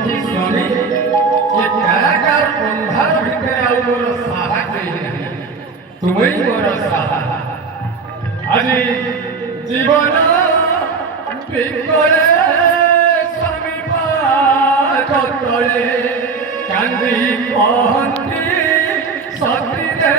ଦୁଃଖୀ ସ୍ୱାମୀ ଏ କାରାଗାର ଅନ୍ଧାର ଭିତରେ ଆଉ ମୋର ସାହା କେହି ନାହିଁ ତୁମେ ମୋର ସାହା ଆଜି ଜୀବନ ବିକଳେ ସ୍ୱାମୀ ପାଦ ତଳେ କାନ୍ଦି କହନ୍ତି ସତୀରେ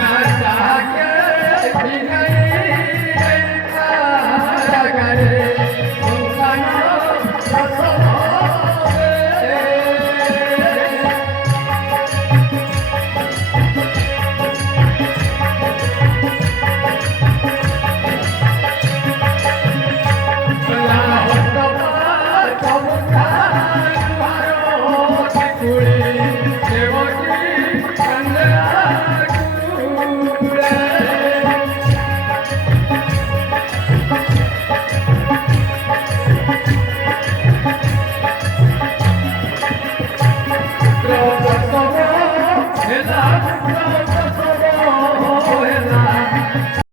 राजा के